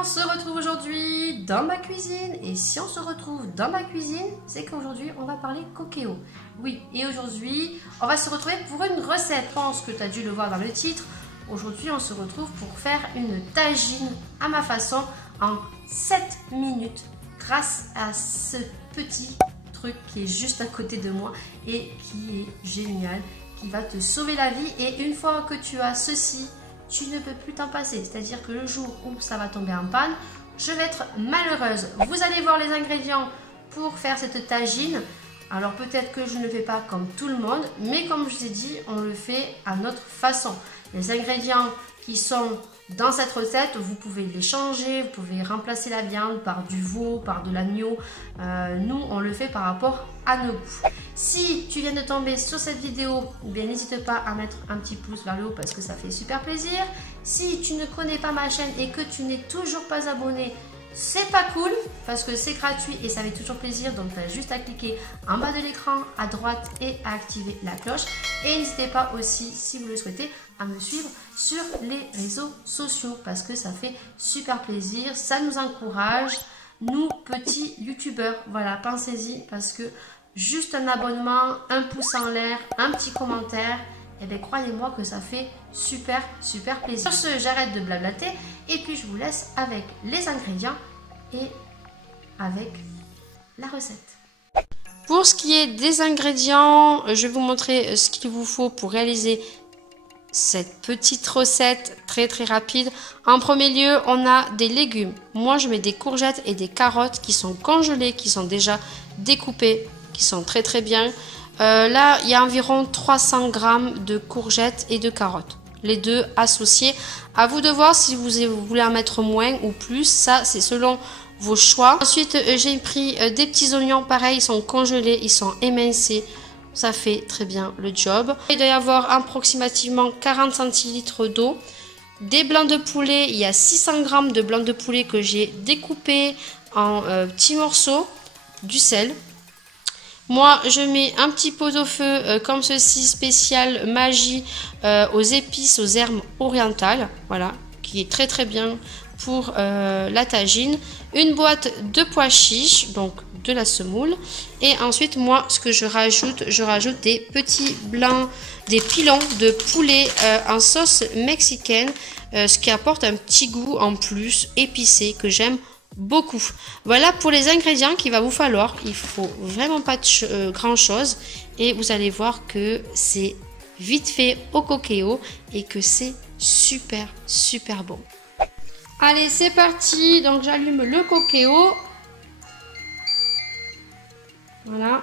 on se retrouve aujourd'hui dans ma cuisine. Et si on se retrouve dans ma cuisine, c'est qu'aujourd'hui on va parler coquéo. Oui, et aujourd'hui on va se retrouver pour une recette. Je pense que tu as dû le voir dans le titre. Aujourd'hui on se retrouve pour faire une tagine à ma façon en 7 minutes grâce à ce petit truc qui est juste à côté de moi et qui est génial, qui va te sauver la vie. Et une fois que tu as ceci, tu ne peux plus t'en passer. C'est-à-dire que le jour où ça va tomber en panne, je vais être malheureuse. Vous allez voir les ingrédients pour faire cette tagine. Alors peut-être que je ne le fais pas comme tout le monde, mais comme je vous ai dit, on le fait à notre façon. Les ingrédients qui sont dans cette recette, vous pouvez les changer, vous pouvez remplacer la viande par du veau, par de l'agneau. Nous, on le fait par rapport à nos goûts. Si tu viens de tomber sur cette vidéo, bien n'hésite pas à mettre un petit pouce vers le haut parce que ça fait super plaisir. Si tu ne connais pas ma chaîne et que tu n'es toujours pas abonné, c'est pas cool parce que c'est gratuit et ça fait toujours plaisir. Donc tu as juste à cliquer en bas de l'écran à droite et à activer la cloche. Et n'hésitez pas aussi, si vous le souhaitez, à me suivre sur les réseaux sociaux parce que ça fait super plaisir, ça nous encourage, nous petits youtubeurs. Voilà, pensez-y parce que juste un abonnement, un pouce en l'air, un petit commentaire, et bien croyez-moi que ça fait super plaisir. Sur ce, j'arrête de blablater et puis je vous laisse avec les ingrédients et avec la recette. Pour ce qui est des ingrédients, je vais vous montrer ce qu'il vous faut pour réaliser cette petite recette très rapide. En premier lieu, on a des légumes. Moi, je mets des courgettes et des carottes qui sont congelées, qui sont déjà découpées, qui sont très bien. Là, il y a environ 300 g de courgettes et de carottes. Les deux associés. À vous de voir si vous voulez en mettre moins ou plus. Ça, c'est selon vos choix. Ensuite, j'ai pris des petits oignons. Pareil, ils sont congelés, ils sont émincés. Ça fait très bien le job. Il doit y avoir approximativement 40 centilitres d'eau. Des blancs de poulet. Il y a 600 g de blancs de poulet que j'ai découpés en petits morceaux. Du sel. Moi, je mets un petit pot au feu comme ceci, spécial Maggi aux épices, aux herbes orientales. Voilà, qui est très bien pour la tagine. Une boîte de pois chiches, donc de la semoule. Et ensuite, moi, ce que je rajoute des petits blancs, des pilons de poulet en sauce mexicaine, ce qui apporte un petit goût en plus épicé que j'aime beaucoup. Voilà pour les ingrédients qu'il va vous falloir. Il faut vraiment pas grand chose et vous allez voir que c'est vite fait au coquéo et que c'est super bon. Allez, c'est parti. Donc j'allume le coquéo. Voilà.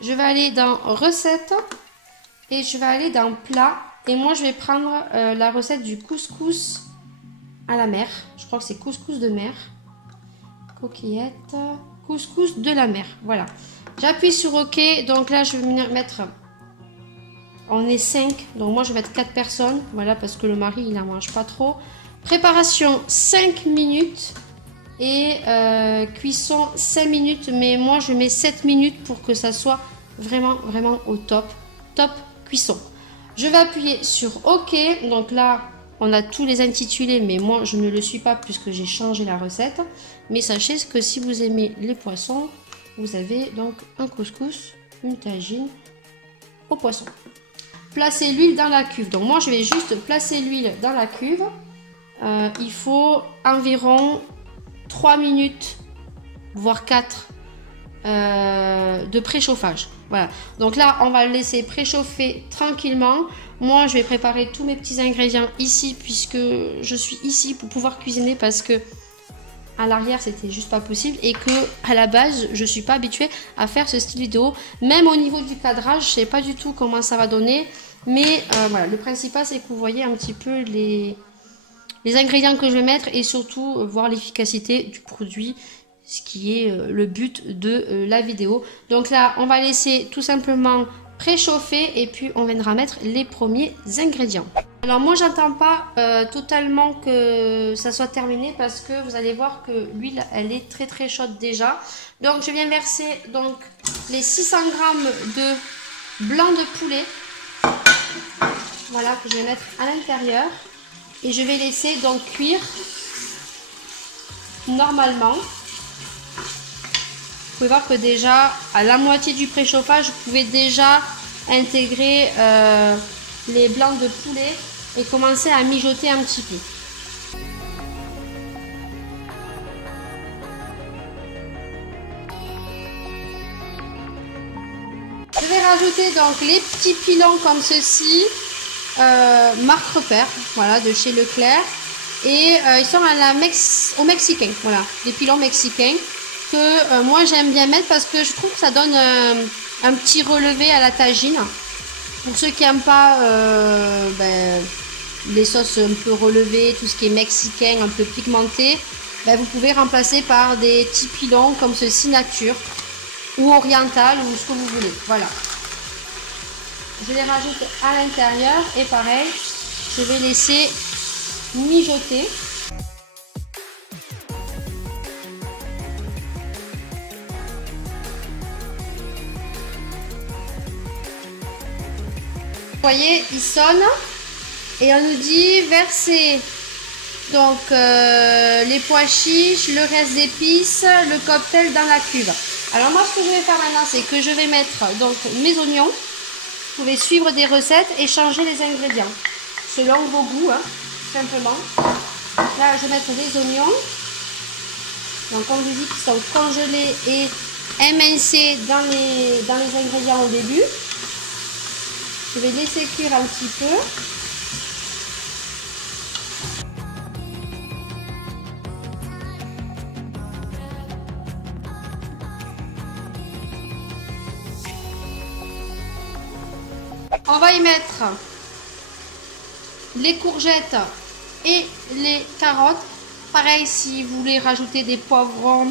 Je vais aller dans recette et je vais aller dans plat. Et moi je vais prendre la recette du couscous à la mer. Je crois que c'est couscous de mer. Coquillette. Couscous de la mer. Voilà. J'appuie sur OK. Donc là, je vais venir mettre... On est 5. Donc moi, je vais mettre 4 personnes. Voilà, parce que le mari, il n'en mange pas trop. Préparation 5 minutes. Et cuisson 5 minutes. Mais moi, je mets 7 minutes pour que ça soit vraiment au top. Top cuisson. Je vais appuyer sur OK. Donc là... On a tous les intitulés, mais moi je ne le suis pas puisque j'ai changé la recette. Mais sachez que si vous aimez les poissons, vous avez donc un couscous, une tagine au poisson. Placez l'huile dans la cuve. Donc moi je vais juste placer l'huile dans la cuve. Il faut environ 3 minutes, voire 4 de préchauffage. Voilà, donc là on va le laisser préchauffer tranquillement. Moi je vais préparer tous mes petits ingrédients ici puisque je suis ici pour pouvoir cuisiner parce que à l'arrière c'était juste pas possible et que à la base je suis pas habituée à faire ce style vidéo. Même au niveau du cadrage je sais pas du tout comment ça va donner, mais voilà, le principal c'est que vous voyez un petit peu les ingrédients que je vais mettre et surtout voir l'efficacité du produit, ce qui est le but de la vidéo. Donc là on va laisser tout simplement préchauffer et puis on viendra mettre les premiers ingrédients. Alors moi j'attends pas totalement que ça soit terminé parce que vous allez voir que l'huile elle est très chaude déjà. Donc je viens verser donc les 600 g de blanc de poulet, voilà, que je vais mettre à l'intérieur et je vais laisser donc cuire normalement. Vous pouvez voir que déjà à la moitié du préchauffage, vous pouvez déjà intégrer les blancs de poulet et commencer à mijoter un petit peu. Je vais rajouter donc les petits pilons comme ceci, marque repère, voilà, de chez Leclerc. Et ils sont au mexicain, voilà, les pilons mexicains que moi j'aime bien mettre parce que je trouve que ça donne un petit relevé à la tagine. Pour ceux qui n'aiment pas les sauces un peu relevées, tout ce qui est mexicain, un peu pigmenté, vous pouvez remplacer par des petits pilons comme ceci nature ou oriental ou ce que vous voulez. Voilà. Je les rajoute à l'intérieur et pareil, je vais laisser mijoter. Vous voyez, il sonne et on nous dit verser donc les pois chiches, le reste d'épices, le cocktail dans la cuve. Alors moi ce que je vais faire maintenant, c'est que je vais mettre donc mes oignons. Vous pouvez suivre des recettes et changer les ingrédients selon vos goûts, hein, simplement. Là je vais mettre des oignons. Donc comme je vous dis, qui sont congelés et émincés dans les ingrédients au début. Je vais laisser cuire un petit peu. On va y mettre les courgettes et les carottes. Pareil, si vous voulez rajouter des poivrons,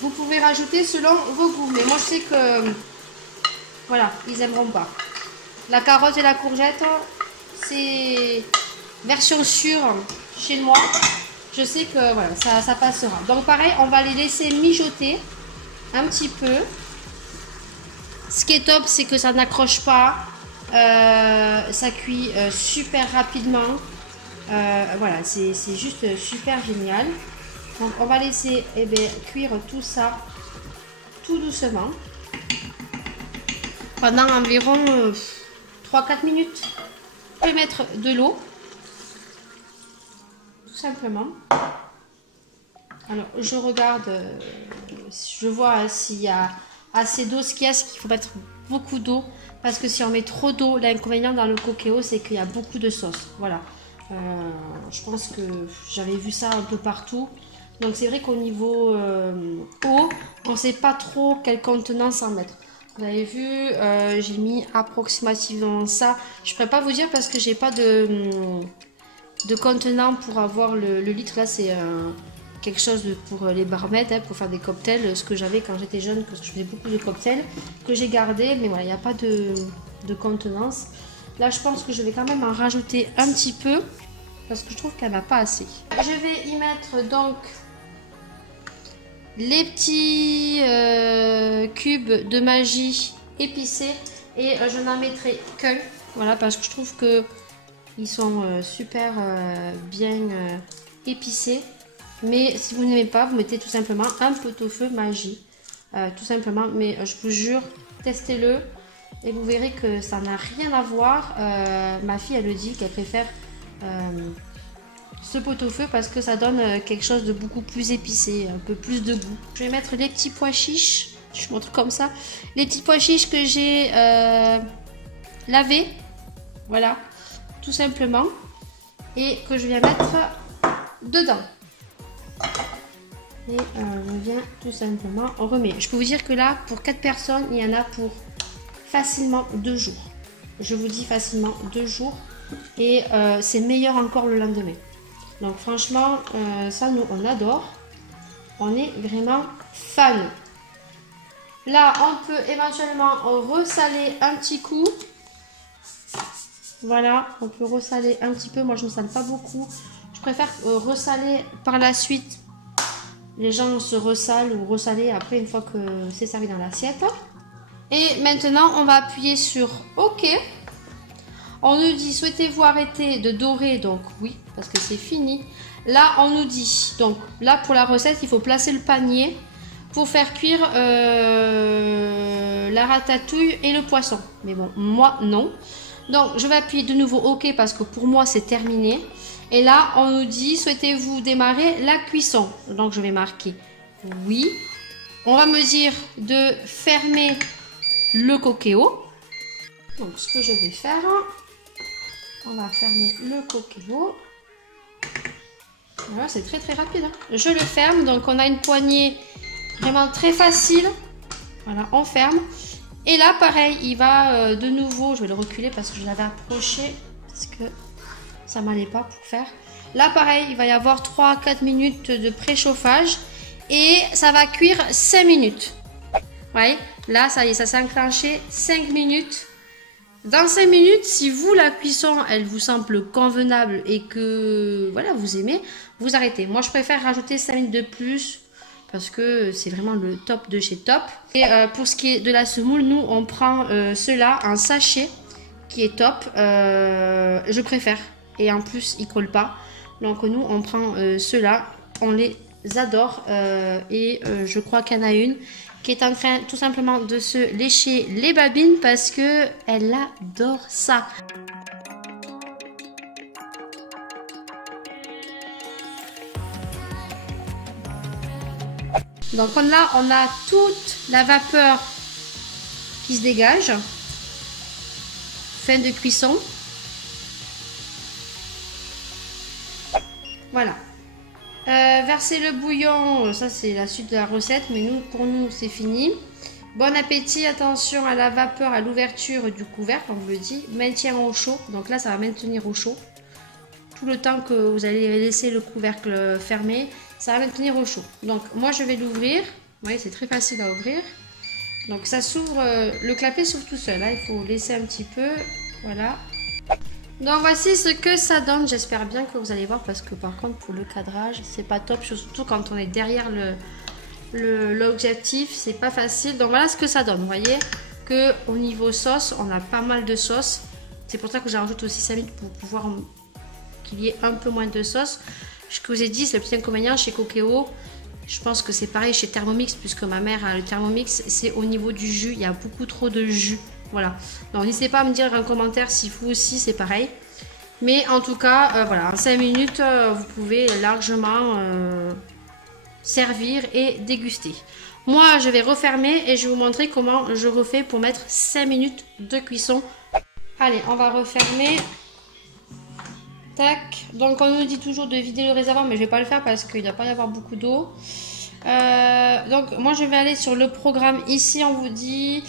vous pouvez rajouter selon vos goûts. Mais moi, je sais que, voilà, ils n'aimeront pas. La carotte et la courgette, c'est version sûre chez moi. Je sais que voilà, ça passera. Donc pareil, on va les laisser mijoter un petit peu. Ce qui est top, c'est que ça n'accroche pas. Ça cuit super rapidement. Voilà, c'est juste super génial. Donc on va laisser cuire tout ça tout doucement pendant environ 3-4 minutes. Je vais mettre de l'eau, tout simplement. Alors je regarde, je vois s'il y a assez d'eau. Ce qu'il y a, c'est qu'il faut mettre beaucoup d'eau, parce que si on met trop d'eau, l'inconvénient dans le coqueo, c'est qu'il y a beaucoup de sauce. Voilà. Je pense que j'avais vu ça un peu partout. Donc c'est vrai qu'au niveau eau, on ne sait pas trop quelle contenance en mettre. Vous avez vu, j'ai mis approximativement ça. Je ne pourrais pas vous dire parce que j'ai pas de contenant pour avoir le litre. Là, c'est quelque chose pour les barmaids, hein, pour faire des cocktails. Ce que j'avais quand j'étais jeune, parce que je faisais beaucoup de cocktails, que j'ai gardé. Mais voilà, il n'y a pas de contenance. Là, je pense que je vais quand même en rajouter un petit peu parce que je trouve qu'elle n'a pas assez. Je vais y mettre donc les petits cubes de magie épicés et je n'en mettrai qu'un. Voilà, parce que je trouve que ils sont super bien épicés. Mais si vous n'aimez pas, vous mettez tout simplement un pot-au-feu magie. Tout simplement, mais je vous jure, testez-le. Et vous verrez que ça n'a rien à voir. Ma fille, elle le dit qu'elle préfère ce pot-au-feu parce que ça donne quelque chose de beaucoup plus épicé, un peu plus de goût. Je vais mettre les petits pois chiches. Je montre comme ça. Les petits pois chiches que j'ai lavés. Voilà, tout simplement. Et que je viens mettre dedans. Et je viens tout simplement remettre. Je peux vous dire que là, pour 4 personnes, il y en a pour facilement 2 jours. Je vous dis facilement 2 jours. Et c'est meilleur encore le lendemain. Donc franchement, ça nous on adore. On est vraiment fan. Là, on peut éventuellement ressaler un petit coup. Voilà, on peut ressaler un petit peu. Moi, je ne sale pas beaucoup. Je préfère ressaler par la suite. Les gens se ressalent ou ressaler après une fois que c'est servi dans l'assiette. Et maintenant, on va appuyer sur OK. On nous dit, souhaitez-vous arrêter de dorer? Donc oui, parce que c'est fini. Là, on nous dit, donc là pour la recette, il faut placer le panier pour faire cuire la ratatouille et le poisson. Mais bon, moi non. Donc je vais appuyer de nouveau OK parce que pour moi c'est terminé. Et là, on nous dit, souhaitez-vous démarrer la cuisson? Donc je vais marquer oui. On va me dire de fermer le Cookéo. Donc ce que je vais faire, on va fermer le Cookéo. Voilà, c'est très rapide. Hein. Je le ferme, donc on a une poignée vraiment très facile. Voilà, on ferme. Et là, pareil, il va de nouveau, je vais le reculer parce que je l'avais approché, parce que ça m'allait pas pour faire. Là, pareil, il va y avoir 3-4 minutes de préchauffage et ça va cuire 5 minutes. Vous voyez, là, ça y est, ça s'est enclenché 5 minutes. Dans 5 minutes, si vous, la cuisson, elle vous semble convenable et que voilà, vous aimez, vous arrêtez. Moi, je préfère rajouter 5 minutes de plus parce que c'est vraiment le top de chez top. Et pour ce qui est de la semoule, nous, on prend cela en sachet qui est top. Je préfère. Et en plus, il ne colle pas. Donc, nous, on prend cela. On les adore. Et je crois qu'il y en a une qui est en train tout simplement de se lécher les babines parce que elle adore ça. Donc là, on a toute la vapeur qui se dégage. Fin de cuisson. Voilà. Verser le bouillon, ça c'est la suite de la recette, mais nous, pour nous c'est fini. Bon appétit, attention à la vapeur, à l'ouverture du couvercle, on vous le dit. Maintien au chaud, donc là ça va maintenir au chaud. Tout le temps que vous allez laisser le couvercle fermé, ça va maintenir au chaud. Donc moi je vais l'ouvrir, vous voyez c'est très facile à ouvrir. Donc ça s'ouvre, le clapet s'ouvre tout seul, là il faut laisser un petit peu, voilà. Donc voici ce que ça donne, j'espère bien que vous allez voir parce que par contre pour le cadrage c'est pas top, surtout quand on est derrière l'objectif, c'est pas facile. Donc voilà ce que ça donne, vous voyez que au niveau sauce, on a pas mal de sauce. C'est pour ça que j'ai rajouté aussi 5 minutes pour pouvoir qu'il y ait un peu moins de sauce. Ce que je vous ai dit, c'est le petit inconvénient chez Cookéo. Je pense que c'est pareil chez Thermomix puisque ma mère a le Thermomix, c'est au niveau du jus, il y a beaucoup trop de jus. Voilà, donc n'hésitez pas à me dire en commentaire si vous aussi c'est pareil. Mais en tout cas, voilà, en 5 minutes, vous pouvez largement servir et déguster. Moi, je vais refermer et je vais vous montrer comment je refais pour mettre 5 minutes de cuisson. Allez, on va refermer. Tac. Donc, on nous dit toujours de vider le réservoir, mais je ne vais pas le faire parce qu'il ne va pas y avoir beaucoup d'eau. Donc, moi, je vais aller sur le programme. Ici, on vous dit...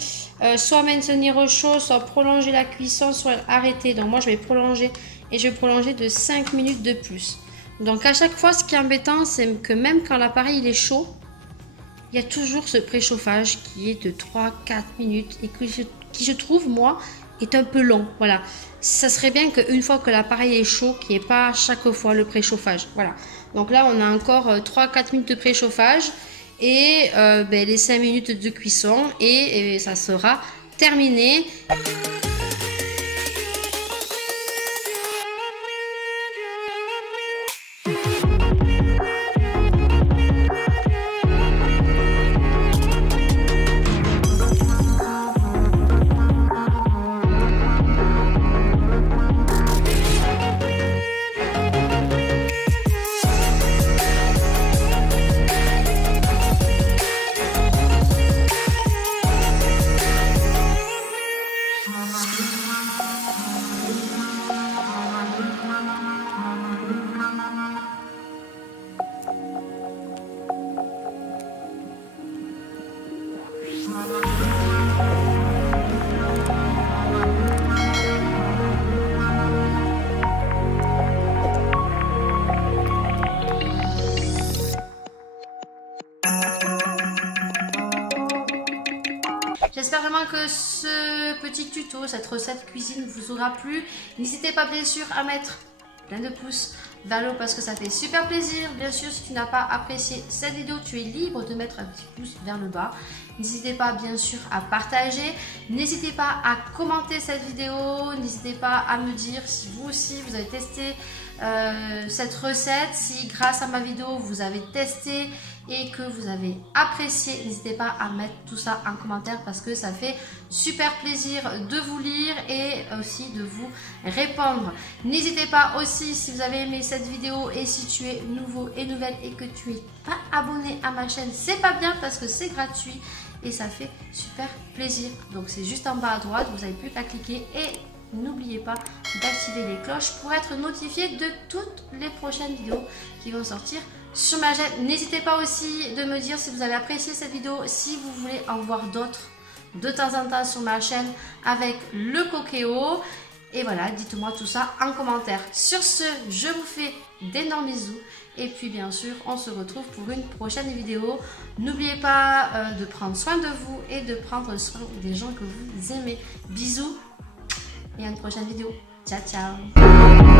soit maintenir au chaud, soit prolonger la cuisson, soit arrêter. Donc moi je vais prolonger et je vais prolonger de 5 minutes de plus. Donc à chaque fois ce qui est embêtant c'est que même quand l'appareil est chaud, il y a toujours ce préchauffage qui est de 3-4 minutes et qui je trouve moi est un peu long. Voilà, ça serait bien qu'une fois que l'appareil est chaud, qu'il n'y ait pas à chaque fois le préchauffage. Voilà, donc là on a encore 3-4 minutes de préchauffage. Et les 5 minutes de cuisson et ça sera terminé. J'espère vraiment que ce petit tuto, cette recette cuisine vous aura plu. N'hésitez pas bien sûr à mettre plein de pouces vers le haut parce que ça fait super plaisir. Bien sûr, si tu n'as pas apprécié cette vidéo, tu es libre de mettre un petit pouce vers le bas. N'hésitez pas bien sûr à partager, n'hésitez pas à commenter cette vidéo, n'hésitez pas à me dire si vous aussi vous avez testé cette recette, si grâce à ma vidéo vous avez testé et que vous avez apprécié. N'hésitez pas à mettre tout ça en commentaire parce que ça fait super plaisir de vous lire et aussi de vous répondre. N'hésitez pas aussi, si vous avez aimé cette vidéo et si tu es nouveau et nouvelle et que tu n'es pas abonné à ma chaîne, c'est pas bien parce que c'est gratuit et ça fait super plaisir. Donc c'est juste en bas à droite, vous n'avez plus qu'à cliquer et n'oubliez pas d'activer les cloches pour être notifié de toutes les prochaines vidéos qui vont sortir sur ma chaîne. N'hésitez pas aussi de me dire si vous avez apprécié cette vidéo, si vous voulez en voir d'autres de temps en temps sur ma chaîne avec le Cookéo. Et voilà, dites-moi tout ça en commentaire. Sur ce, je vous fais d'énormes bisous. Et puis bien sûr, on se retrouve pour une prochaine vidéo. N'oubliez pas de prendre soin de vous et de prendre soin des gens que vous aimez. Bisous et à une prochaine vidéo. Ciao, ciao.